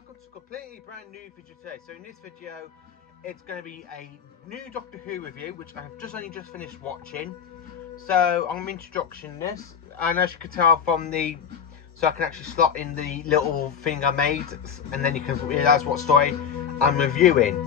welcome to a completely brand new video today. So in this video, it's going to be a new Doctor Who review, which I have just finished watching. So I'm introducing this, and as you can tell from the, so I can actually slot in the little thing I made, and then you can realise what story I'm reviewing.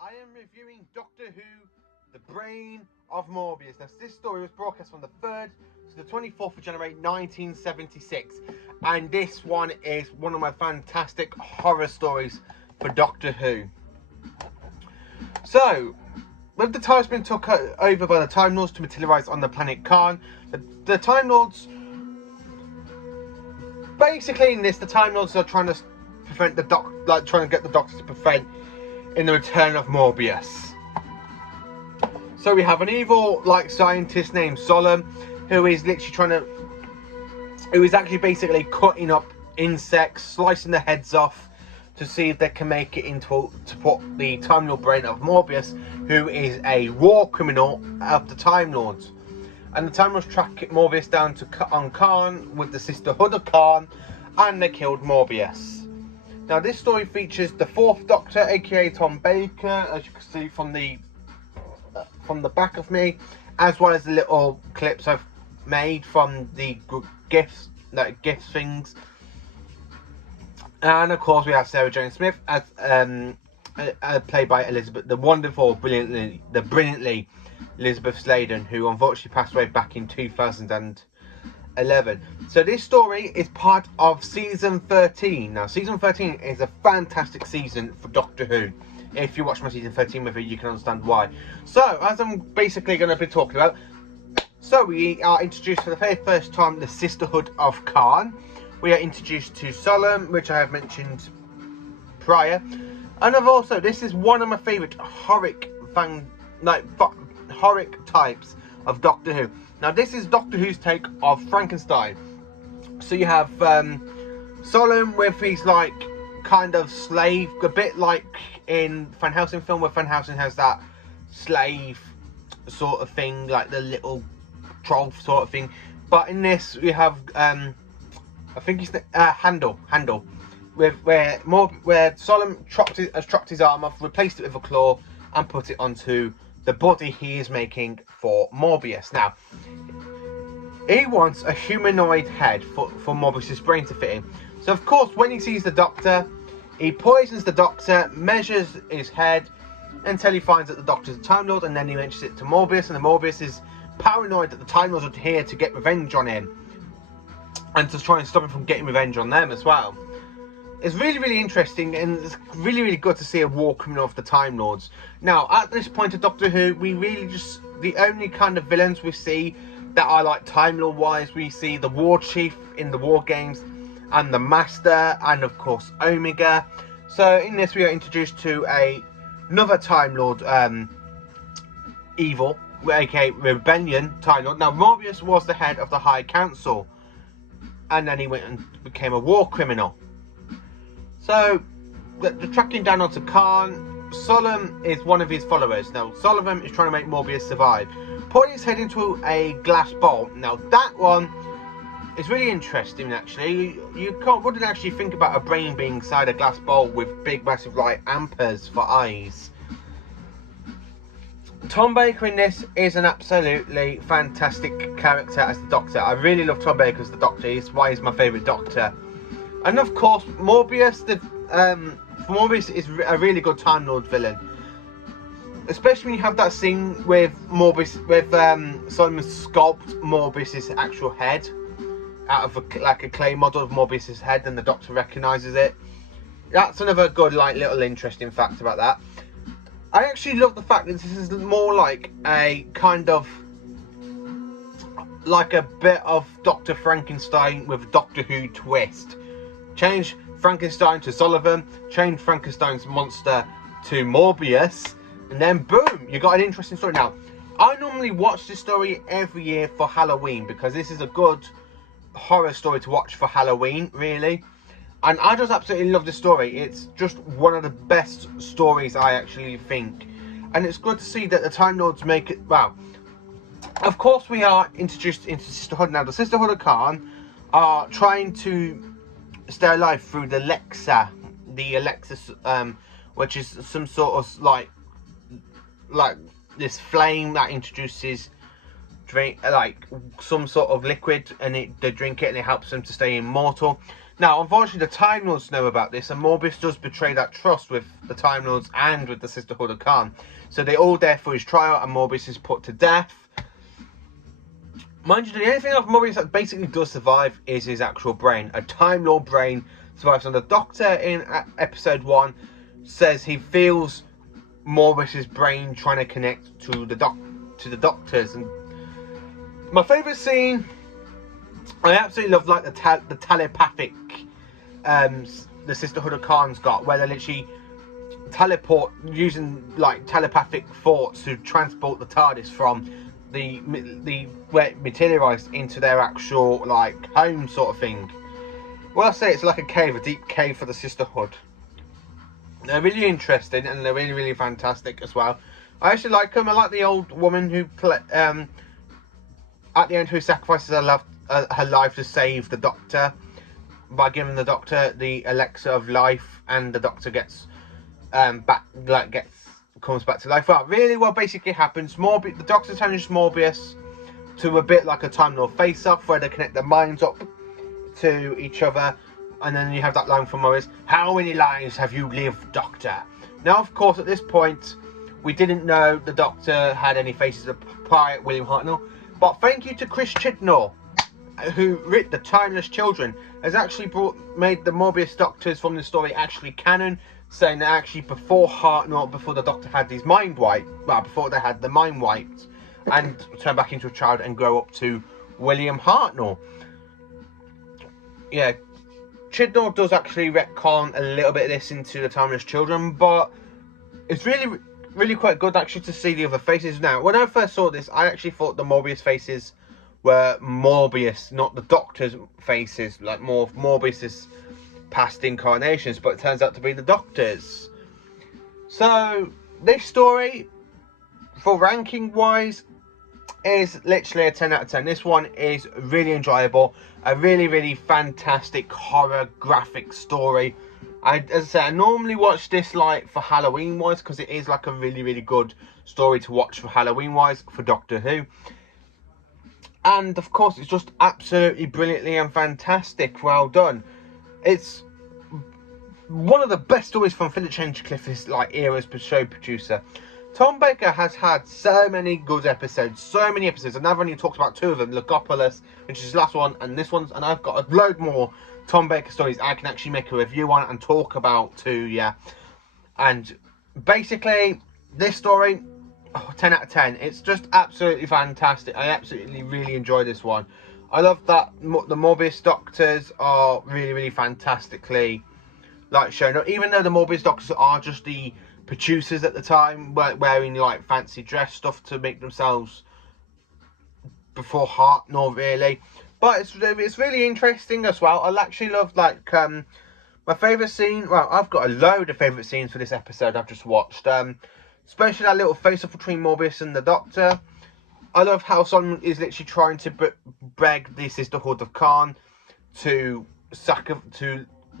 I am reviewing Doctor Who, The Brain of Morbius. Now, this story was broadcast from the 3rd to the 24th of January 1976, and this one is one of my fantastic horror stories for Doctor Who. So, with the time's been took over by the Time Lords to materialise on the planet Khan, the Time Lords, basically in this, the Time Lords are trying to prevent trying to get the Doctor to prevent in the return of Morbius. So we have an evil scientist named Solomon, who is literally actually basically cutting up insects, slicing their heads off to see if they can make it into to put the Time Lord brain of Morbius, who is a war criminal of the Time Lords. And the Time Lords track Morbius down to Khan with the Sisterhood of Khan, and they killed Morbius. Now, this story features the 4th Doctor, aka Tom Baker, as you can see from the back of me, as well as the little clips I've made from the gifts things. And of course, we have Sarah Jane Smith as played by Elizabeth, the brilliantly Elizabeth Sladen, who unfortunately passed away back in 2011. So this story is part of season 13. Now, season 13 is a fantastic season for Doctor Who. If you watch my season 13 review, you can understand why. So, as I'm basically going to be talking about, so we are introduced for the very first time the Sisterhood of Khan. We are introduced to Solomon, which I have mentioned prior, and I've also, this is one of my favourite horror types of Doctor Who. Now, this is Doctor Who's take of Frankenstein. So you have Solomon with his kind of slave, a bit like in Van Helsing film, where Van Helsing has that slave sort of thing, like the little troll sort of thing. But in this, we have I think it's Handel, where Solomon has chopped his arm off, replaced it with a claw, and put it onto the body he is making for Morbius. Now, he wants a humanoid head for Morbius' brain to fit in. So, of course, when he sees the Doctor, he poisons the Doctor, measures his head, until he finds that the Doctor's a Time Lord, and then he mentions it to Morbius, and the Morbius is paranoid that the Time Lords are here to get revenge on him, and to try and stop him from getting revenge on them as well. It's really, really interesting, and it's really, really good to see a war criminal of the Time Lords. Now, at this point of Doctor Who, we really just, the only kind of villains we see that are like Time Lord wise, we see the War Chief in the War Games, and the Master, and of course Omega. So in this, we are introduced to another Time Lord evil, aka Rebellion Time Lord. Now, Morbius was the head of the High Council, and then he went and became a war criminal. So, the tracking down onto Khan, Solomon is one of his followers. Now, Solomon is trying to make Morbius survive, putting his head into a glass bowl. Now, that one is really interesting, actually. You wouldn't actually think about a brain being inside a glass bowl with big, massive, ampers for eyes. Tom Baker in this is an absolutely fantastic character as the Doctor. I really love Tom Baker as the Doctor. It's why he's my favourite Doctor. And of course, Morbius, Morbius is a really good Time Lord villain. Especially when you have that scene with Morbius, with Solomon sculpt Morbius's actual head. out of a clay model of Morbius's head, and the Doctor recognises it. That's another good, like, little interesting fact about that. I actually love the fact that this is more like a kind of, like a bit of Dr. Frankenstein with a Doctor Who twist. Change Frankenstein to Sullivan, change Frankenstein's monster to Morbius, and then boom, you got an interesting story. Now, I normally watch this story every year for Halloween because this is a good horror story to watch for Halloween, really. And I just absolutely love this story. It's just one of the best stories, I actually think. And it's good to see that the Time Lords make it, well, of course we are introduced into Sisterhood now. The Sisterhood of Khan are trying to stay alive through the Alexa, which is some sort of like this flame that introduces like some sort of liquid, and they drink it and it helps them to stay immortal. Now, unfortunately, the Time Lords know about this, and Morbius does betray that trust with the Time Lords and with the Sisterhood of Khan. So they're all there for his trial, and Morbius is put to death. Mind you, the only thing of Morbius that basically does survive is his actual brain. A Time Lord brain survives. And the Doctor in episode 1 says he feels Morbius's brain trying to connect to the Doctor's. And my favourite scene, I absolutely love, like, the telepathic the Sisterhood of Khan's got, where they literally teleport using like telepathic thoughts to transport the TARDIS from the where it materialised into their actual like home sort of thing. Well, I say it's like a cave, a deep cave for the Sisterhood. They're really interesting and they're really, really fantastic as well. I actually like them. I like the old woman who at the end who sacrifices her life to save the Doctor by giving the Doctor the elixir of life, and the Doctor gets comes back to life. Well, really what basically happens, the Doctor challenges Morbius to a bit like a Time Lord face-off, where they connect their minds up to each other, and then you have that line from Morbius: "How many lives have you lived, Doctor?" Now, of course, at this point, we didn't know the Doctor had any faces prior to William Hartnell, but thank you to Chris Chibnall, who wrote The Timeless Children, has actually made the Morbius Doctors from the story actually canon, saying that actually before Hartnell, before the Doctor had his mind wiped, well, before they had the mind wiped and turn back into a child and grow up to William Hartnell. Yeah, Chibnall does actually retcon a little bit of this into the Timeless Children, but it's really, really quite good actually to see the other faces. Now, when I first saw this, I actually thought the Morbius faces were Morbius, not the Doctor's faces, like more Morbius's past incarnations, but it turns out to be the Doctor's. So this story, for ranking wise, is literally a 10 out of 10. This one is really enjoyable, a really, really fantastic horror graphic story. As I say, I normally watch this like for Halloween wise, because it is like a really, really good story to watch for Halloween wise for Doctor Who. And of course, it's just absolutely brilliantly and fantastic. Well done. It's one of the best stories from Philip Hinchcliffe's like era's show producer. Tom Baker has had so many good episodes, so many episodes, and I've only talked about 2 of them: Logopolis, which is the last one, and this one. And I've got a load more Tom Baker stories I can actually make a review on and talk about too. Yeah, and basically this story, 10 out of 10. It's just absolutely fantastic. I absolutely really enjoy this one. I love that the Morbius Doctors are really, really fantastically like shown up, even though the Morbius Doctors are just the producers at the time, wearing like fancy dress stuff to make themselves before Hartnell, really. But it's really interesting as well. I actually love like my favourite scene. Well, I've got a load of favourite scenes for this episode I've just watched. Especially that little face-off between Morbius and the Doctor. I love how someone is literally trying to beg the Sisterhood of Khan to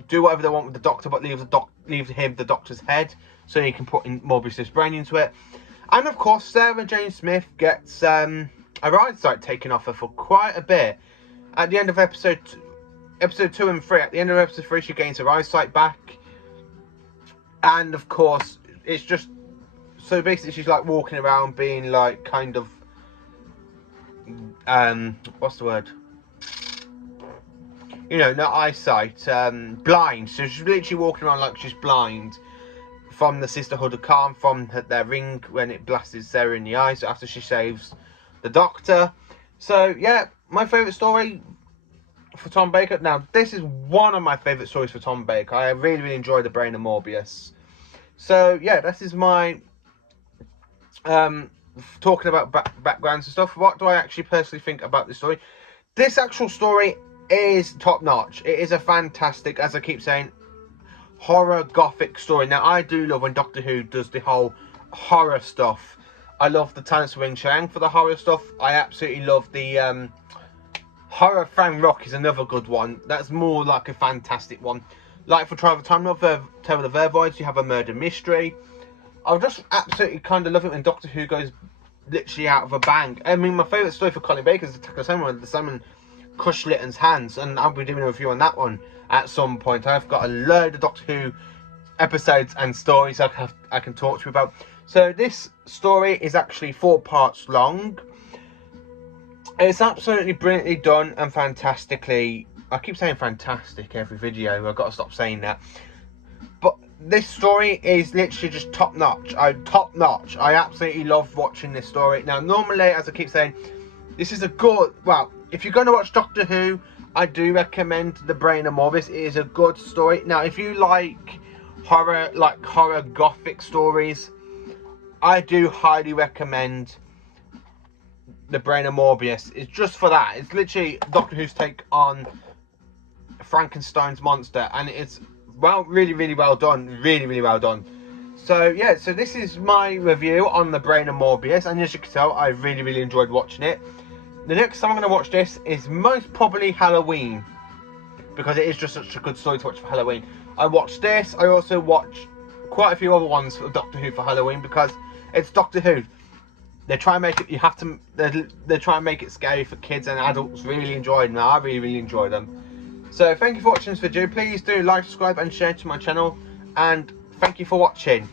do whatever they want with the Doctor, but leave him the Doctor's head so he can put in Morbius's brain into it. And of course, Sarah Jane Smith gets her eyesight taken off her for quite a bit. At the end of episode 2 and 3, at the end of episode 3, she gains her eyesight back. And of course, it's just, so basically she's like walking around being like kind of, what's the word? you know, no eyesight, blind. So she's literally walking around like she's blind from the Sisterhood of Calm, from their ring when it blasts Sarah in the eye. So after she saves the Doctor. So yeah, my favourite story for Tom Baker. Now this is one of my favourite stories for Tom Baker. I really, really enjoy The Brain of Morbius. So yeah, this is my talking about backgrounds and stuff. What do I actually personally think about this story? This actual story is top notch. It is a fantastic, as I keep saying, horror gothic story. Now I do love when Doctor Who does the whole horror stuff. I love the Talents of Wing Chang for the horror stuff. I absolutely love the horror Fan Rock is another good one. That's more like a fantastic one. Like for Travel Time of Terror of the Vervoids, you have a murder mystery. I just absolutely kind of love it when Doctor Who goes literally out of a bang. I mean, my favourite story for Colin Baker is Attack of the Salmon, when the salmon crushed Lytton's hands, and I'll be doing a review on that one at some point. I've got a load of Doctor Who episodes and stories I can talk to you about. So this story is actually 4 parts long. It's absolutely brilliantly done and fantastically. I keep saying fantastic every video. I've got to stop saying that. But this story is literally just top notch. Top notch. I absolutely love watching this story. Now, normally, as I keep saying, this is a good. Well, if you're going to watch Doctor Who, I do recommend The Brain of Morbius. It is a good story. Now, if you like horror gothic stories, I do highly recommend The Brain of Morbius. It's just for that. It's literally Doctor Who's take on Frankenstein's monster, and it's really, really well done. Really, really well done. So yeah, so this is my review on The Brain of Morbius, and as you can tell, I really, really enjoyed watching it. The next time I'm going to watch this is most probably Halloween, because it is just such a good story to watch for Halloween. I watched this. I also watch quite a few other ones for Doctor Who for Halloween, because it's Doctor Who. They try and make it. They try and make it scary for kids and adults. Really enjoyed them. I really, really enjoyed them. So thank you for watching this video. Please do like, subscribe and share to my channel, and thank you for watching.